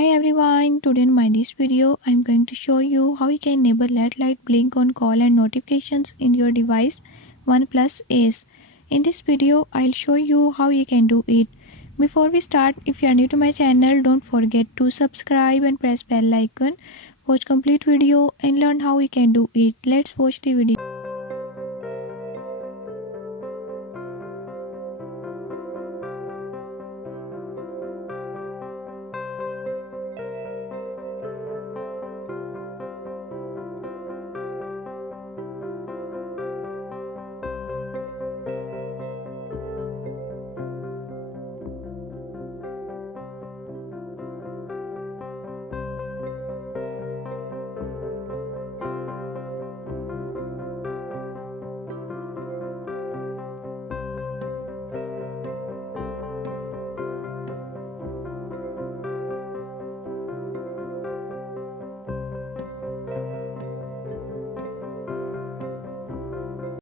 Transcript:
Hi everyone, today in this video I am going to show you how you can enable LED light blink on call and notifications in your device Oneplus Ace. In this video I'll show you how you can do it. Before we start, if you are new to my channel, don't forget to subscribe and press bell icon. Watch complete video and learn how you can do it. Let's watch the video.